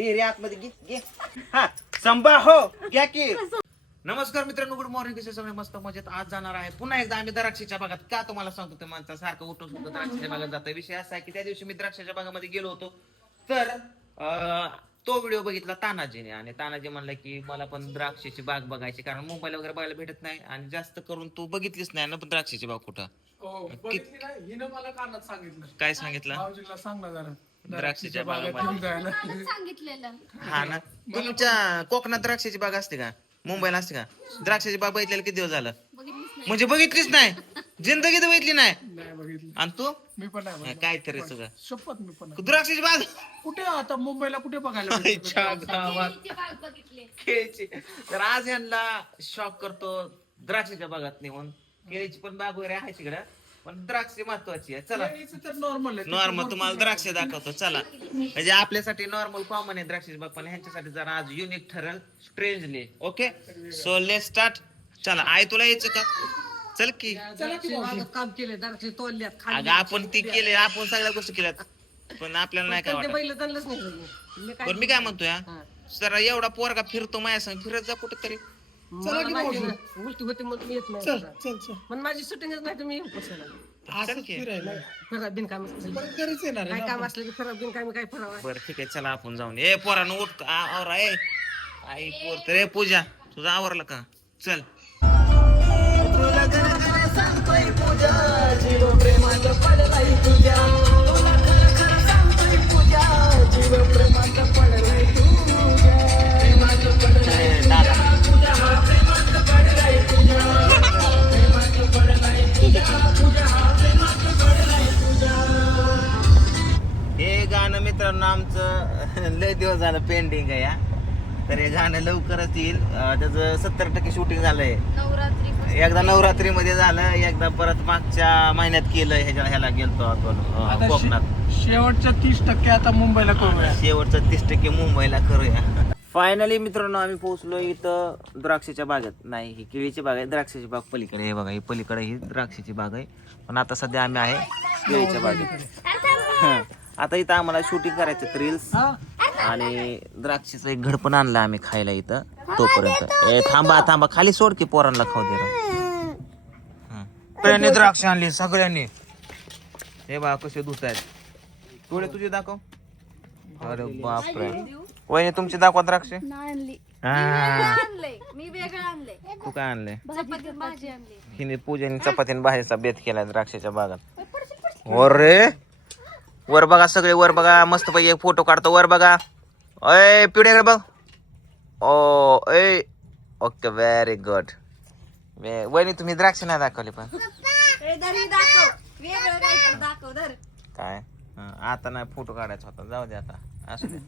Dairy आतमध्ये घे घे. हा संभा हो घ्या की. नमस्कार मित्रांनो, गुड मॉर्निंग. कसे सगळे मस्त मजेत. आज जाणार आहे पुन्हा एकदा आम्ही द्राक्षाच्या बागात. का तुम्हाला सांगतो, ते माणसा सारखं उठून सुद्धा द्राक्षाच्या बागात जातं. विषय असा आहे की त्या दिवशी मी द्राक्षाच्या बागामध्ये गेलो होतो, तर तो व्हिडिओ बघितला तानाजीने, आणि तानाजी म्हणला की मला पण द्राक्षाची बाग बघायची, कारण मुंबईला वगैरे बघायला भेटत नाही, आणि जास्त करून तू बघितलीच नाही ना द्राक्षाची बाग कुठं. हिनं मला कानात सांगितलं. काय सांगितलं? भाऊजीला सांग ना जरा द्राक्षाच्या बागेत बागामध्ये. घेऊन जायला. सांगितलेलं. हा ना, तुमच्या कोकणात द्राक्षाची बाग असते का? मुंबईला असते का? द्राक्षाची बाग बघितलेली किती दिवस झालं? बघितलीच नाही. म्हणजे बघितलीच नाही, जिंदगीत बघितली नाही. नाही बघितली. आणि तू मी पण नाही बघितलं. काय तरी तुझं शपथ मी पण नाही. द्राक्षाची बाग कुठे आता मुंबईला कुठे बघायला भेटतं? आईच्या गावात केळीची बाग बघितली. केळीची. तर आज यांना शॉक करतो द्राक्षाच्या बागात नेऊन. केळीची पण बाग वगैरे आहे तिकडं, पण द्राक्ष महत्वाची आहे. चला केळीचं तर नॉर्मल आहे. नॉर्मल तुम्हाला द्राक्ष दाखवतो. चला, म्हणजे आपल्यासाठी नॉर्मल कॉमन आहे द्राक्षाची बाग, पण ह्यांच्यासाठी जरा आज युनिक ठरेल, strangely. Okay, so let start. चला, आई तुला यायचं का? चल की. चला की भाऊजी. काम केले द्राक्ष तोडल्यात अगं आपण ती केले, आपण सगळ्या गोष्टी केल्यात, पण आपल्याला नाही काय वाटत. बैल चाललंच नाही. पण मी काय म्हणतोय, जरा एवढा पोरगा फिरतो माझ्या संग, फिरत जा कुठं तरी. चला की भाऊजी. उलटी होती म्हणून येत नाही. चल चल चल. पण माझी शूटिंगच नाही, तुम्ही असंच फिरायला. फिरा बिनकाम परत घरीच येणार आहे काय ना काम आपण. असलं की फिरा बिनकामी काय फिरावं. बरं ठीक आहे, चला आपण जाऊन. ए पोरानं उठ, आवरा. ए आई पोर तर, ए पूजा तुझं आवरलं का? चल. हे गाणं मित्रांनो आमचं लय दिवस झालं पेंडिंग आहे. या तर हे गाणं लवकरच येईल. त्याचं 70% शूटिंग झालंय. नवरात्री एकदा नवरात्री मध्ये झालं, एकदा परत मागच्या महिन्यात केलं. ह्याला गेलतो आपण आता कोकणात. शेवटच्या 30% आता मुंबईला करूया. शेवटचं 30% मुंबईला करूया. फायनली मित्रांनो आम्ही पोहोचलो इथं द्राक्षाच्या बागेत. नाही, ही केळीची बाग आहे, द्राक्षाची बाग पलीकडे. हे बघा, ही पलीकडे ही द्राक्षाची बाग आहे, पण आता सध्या आम्ही आहे केळीच्या बागेत. हं. आता इथं आम्हाला शूटिंग करायचं रील्स, आणि द्राक्षाचं एक घड पण आणलं आम्ही खायला इथं. तोपर्यंत ए थांबा खाली सोड की पोरांना खाऊ दे. सगळ्यांनी द्राक्ष आणली, सगळ्यांनी. हे बा कसे धुत आहेत. थोडे तुझे दाखव. अरे बापरे. वहिनी तुमची दाखवा द्राक्ष. आणली. हा, आणलंय मी वेगळं आणलंय. तू काय आणलंय? चपाती भाजी आणली. हिने पूजेने चपातीने भाजीचा बेत केलाय द्राक्षाच्या बागात. वर रे, वर बघा सगळे, वर बघा. मस्त पैकी एक फोटो काढतो. वर बघा. अय पिढ्याकडे बघ. ओ ए ओके, व्हेरी गुड. वहिनी तुम्ही द्राक्ष नाही दाखवले पण. वेगळं काहीतरी दाखव धर. काय आता नाही, फोटो काढायचा होता. जाऊ दे आता, असू दे.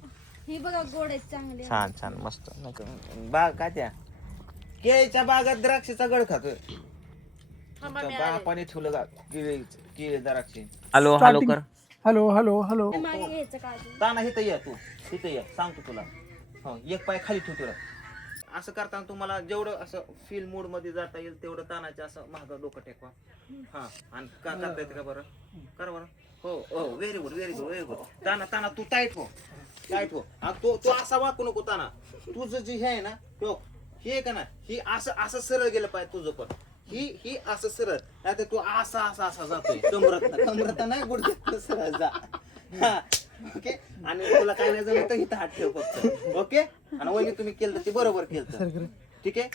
ही बघा गोड आहेत चांगले. छान छान मस्त. बाग काय त्या केळीच्या बागात द्राक्षाचा गड खातोय. बापाने ठेवलं का केळी द्राक्ष. हॅलो हॅलो कर. Hello hello hello. मागे घ्यायचं का अजून? ताना इथं ये, तू इथं ये, सांगतो तुला. हो, एक पाय खाली ठेव तुला. असं करताना तुम्हाला जेवढं असं फील मूड मध्ये जाता येईल तेवढं तानाच्या असं महाग डोकं टेकवा. हा, आणि का करता येते का बरं? कर बरं. हो हो, very good very good very good. ताना तू टाईट हो, टाईट हो. तो असा वाकू नको ताना. तुझं जे हे आहे ना, तो हे का ना, ही असं सरळ गेलं पाहिजे तुझं पण. ही असं सरळ, नाही तू असा जातोय. कमरत नाही, गुडघ्यात सरळ जा. हा, ओके. आणि तुला काय नाही जमत तर इथं हात ठेव फक्त. ओके. आणि वहिनी तुम्ही केलं ते बरोबर केलं. ठीक आहे.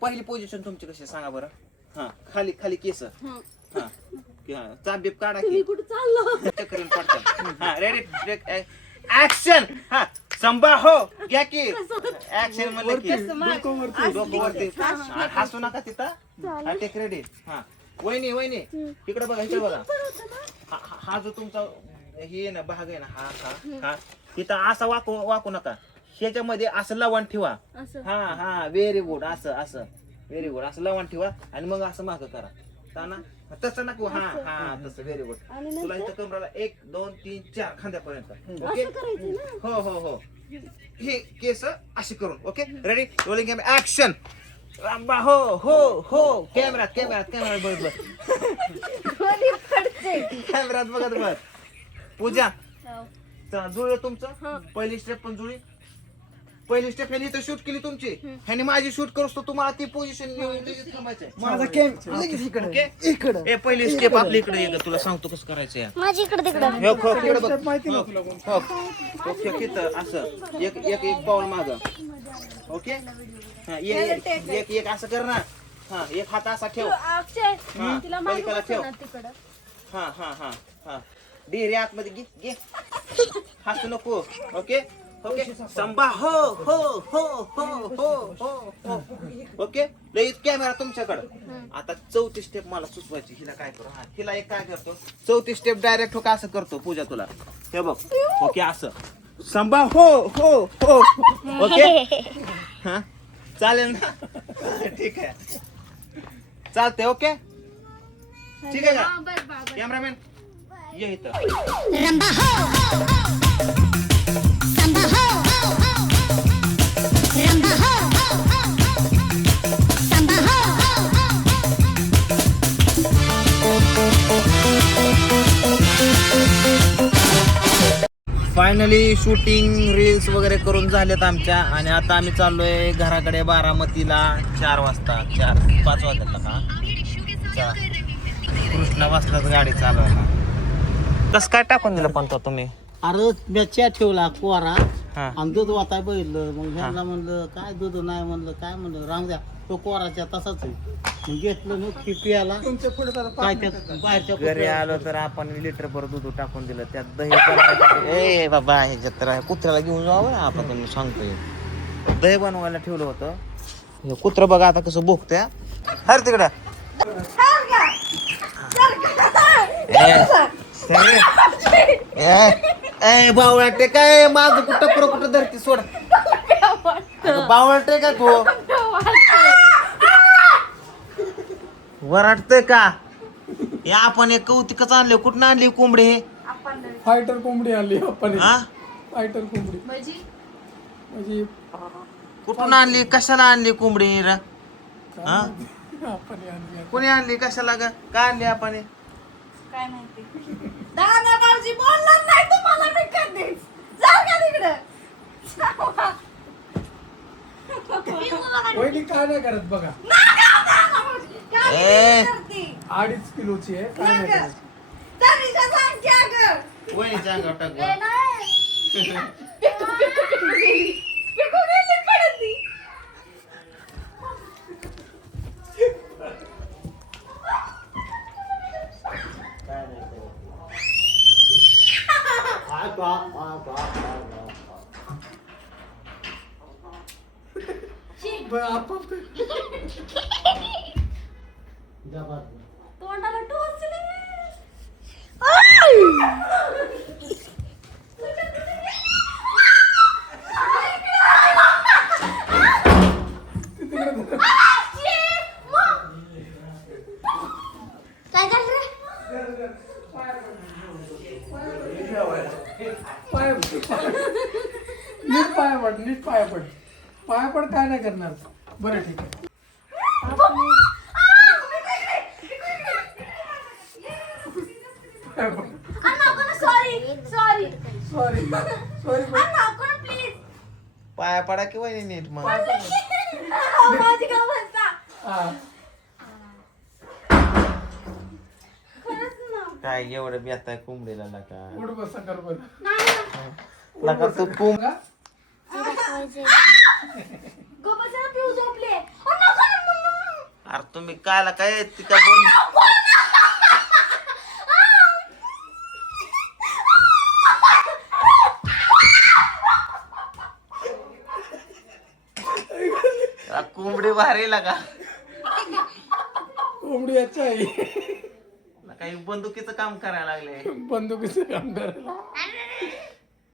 पहिली पोझिशन तुमची कशी सांगा बरं. हा, खाली केस. हा, चाप बीप काढा की. कुठं चाललो? चक्करून पडतात. हा, रेडी ऍक्शन. हा, संभा हो घ्या की. ऍक्शन म्हणलं की डोकं वरती. हसू नका तिथं. Take ready. हा, वहिनी इकडे बघा. हा जो तुमचा हे ना भाग आहे ना, हा तिथं असा वाकू नका. ह्याच्यामध्ये असं लवण ठेवा. हा व्हेरी गुड. असं व्हेरी गुड. असं लवण ठेवा, आणि मग असं मागं करा. ताना तसं नको. हा तसं. Very good. तुला इथं कमराला 1 2 3 4 खांद्यापर्यंत. ओके. हो. हे केस अशी करून. Okay, ready, rolling camera, action. हो कॅमेरात बघत. कॅमेरात बघत. पूजा जुळलं तुमचं. पहिली स्टेप पण जुळी, पहिली स्टेप ह्यानी इथं शूट केली तुमची, ह्यानी माझी शूट करूस तर तुम्हाला ती पोझिशन थांबायचंय. माझा कॅम लगेच इकडे ओके इकडे ए पहिली स्टेप आपली इकडे ये ग, तुला सांगतो कसं करायचं या. माझी इकडे तिकडे हो, हो, इकडे बघ. माहिती ना तुला कोण? हो. ओके तिथं असं एक एक एक पाऊल माग. ओके हा, एक असं कर ना. हा एक हात असा ठेव. अक्षय हा, तिला मागे पलीकडे ठेव. बसव ना तिकडं. हा हा हा हा डिरे आतमध्ये घे घे, हसू नको. ओके ओके संभा हो हो हो हो हो हो हो. ओके लगेच कॅमेरा तुमच्याकडं. आता चौथी स्टेप मला सुचवायची, हिला काय करू. हा हिला एक काय करतो, चौथी स्टेप डायरेक्ट हो का असं करतो पूजा तुला. हे बघ ओके असं संभा हो हो हो. ओके हा चालेल ना. ठीक आहे चालते. ओके ठीक आहे हा, का बस बाबा. कॅमेरामॅन ये इथं. फायनली शूटिंग रील्स वगैरे करून झालेत आमच्या, आणि आता आम्ही चाललोय घराकडे बारामतीला. 4 वाजता 5 वाजता का कृष्णा वाजताच गाडी चालवायला. कसं काय टाकून दिलं पण तो तुम्ही. अरे बेच्या ठेवला कोरा हा आणि दूध वाटाय बघितलं. मग ह्याला म्हणलं काय दूध नाही, म्हणलं काय, म्हणलं रांग द्या, तो कोराच्या तसाच आहे. मग घेतलं मग पियाला तुमच्या पुढे जरा काय त्यात बाहेरच्या घरी कुत्र्याला- आलो तर आपण लिटर भर दूध टाकून दिलं त्यात दही बनवायचं. ए बाबा ह्याच्यात तर कुत्र्याला घेऊन जावं ना आपण, तुम्ही सांगतोय दही बनवायला ठेवलं होतं. हे कुत्रं बघा आता कसं भोगतंय. हर तिकडं बावळाटे काय माझं कुठं कुठं धरती सोड. बावळाटे का तू वराटतोय का. हे आपण एक कौतिकच आणले. कुठं आणली कोंबडी हे. फायटर कोंबडी आणली आपण. हा फायटर कोंबडी म्हणजे म्हणजे कुठून आणली, कशाला आणली कोंबडी रे? हा आपण आणली. कोणी आणली, कशाला का आणली आपण. काय माहिती. दादा भाऊजी बोलणार नाही तुम्हाला मी कधीच. जा का तिकडं. वहिनी काय नाही करत बघा. ए 2.5 किलोची आहे, काय नाही करत. वहिनीच्या अंगावर टाक ए, बरं. नाही. पिकू गेली पडत ती. बरं, आपण तोंडाला टोचले. काय झालं रे? नीट पाया पड पाया पड. काय नाही करणार. बरं ठीक आहे. पाया पड. Sorry sorry please. पाया पडा की वहिनी नीट मग. माझी का म्हणता. हा खरंच ना. काय एवढं बेताय कोंबडीला नका उठ बसा कर बरं. नका तू कोंब. का? गोपाळाला पिऊ झोपले. नको ना मम्मा. अरे तुम्ही कायला काय ती का बोल. कोंबडी भारी लागा. कोंबडी अच्छा आहे. काही बंदुकीचं काम करायला लागले. बंदुकीचं काम करायला.